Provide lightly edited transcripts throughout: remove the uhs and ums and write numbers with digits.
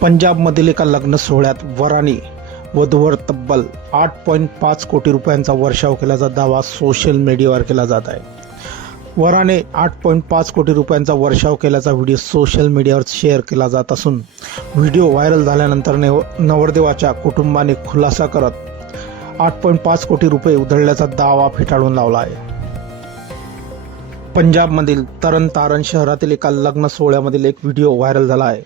पंजाबमधील एका लग्न सोहळ्यात वराने वधूवर तब्बल 8.5 कोटी रुपयांचा वर्षाव केल्याचा दावा सोशल मीडियावर केला जात आहे। वराने 8.5 कोटी रुपयांचा वर्षाव केल्याचा व्हिडिओ सोशल मीडियावर शेअर केला जात असून व्हिडिओ व्हायरल झाल्यानंतर नवरदेवाच्या कुटुंबाने खुलासा करत 8.5 कोटी रुपये उधळल्याचा दावा फेटाळून लावला आहे। पंजाबमधील तरनतारन शहरातील एका लग्न सोहळ्यामधील एक व्हिडिओ व्हायरल झाला आहे।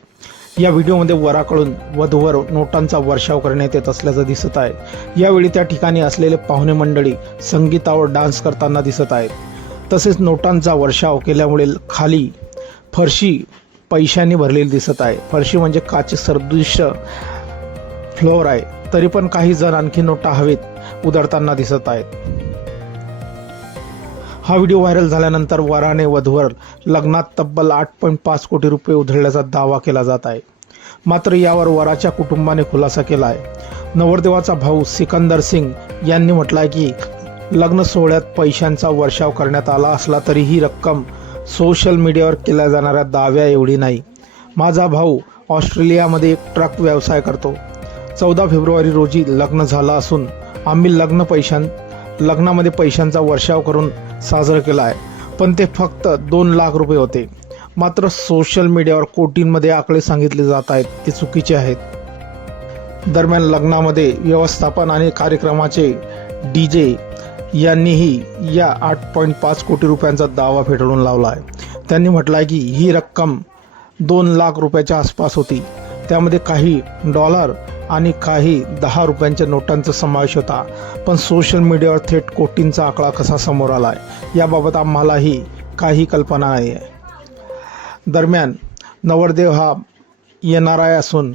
या व्हिडिओमध्ये वराकडून वधूवर नोटांचा वर्षाव करण्यात येत असल्याचं दिसत आहे। यावेळी त्या ठिकाणी असलेले पाहुणे मंडळी संगीतावर डान्स करताना दिसत आहेत। तसेच नोटांचा वर्षाव केल्यामुळे खाली फरशी पैशांनी भरलेली दिसत आहे। फरशी म्हणजे काचे सदृश फ्लोअर आहे। तरी पण काही जण आणखी नोटा हवेत उधळताना दिसत आहेत। हा व्हिडिओ व्हायरल झाल्यानंतर वराने वधूवर लग्नात तब्बल 8.5 कोटी रुपये उधळल्याचा दावा केला जात आहे। मात्र यावर वराच्या कुटुंबाने खुलासा केला आहे। नवरदेवाचा भाऊ सिकंदर सिंग यांनी म्हटलं आहे की लग्न सोहळ्यात पैशांचा वर्षाव करण्यात आला असला तरी ही रक्कम सोशल मीडियावर केल्या जाणाऱ्या दाव्या एवढी नाही। माझा भाऊ ऑस्ट्रेलियामध्ये एक ट्रक व्यवसाय करतो। 14 फेब्रुवारी रोजी लग्न झालं असून आम्ही लग्नामध्ये पैशांचा वर्षाव करून साजरं केला आहे, पण ते फक्त 2 लाख रुपये होते। मात्र सोशल मीडियावर कोटींमध्ये आकडे सांगितले जात आहेत, ते चुकीचे आहेत। दरम्यान लग्नामध्ये व्यवस्थापन आणि कार्यक्रमाचे डीजे यांनीही या 8.5 कोटी रुपयांचा दावा फेटाळून लावला आहे। त्यांनी म्हटलं आहे की ही रक्कम 2 लाख रुपयाच्या आसपास होती। त्यामध्ये काही डॉलर आणि काही 10 रुपयांच्या नोटांचा समावेश होता, पण सोशल मीडियावर थेट कोटींचा आकडा कसा समोर आला आहे याबाबत आम्हालाही काही कल्पना नाही आहे। दरम्यान नवरदेव हा येणार आहे असून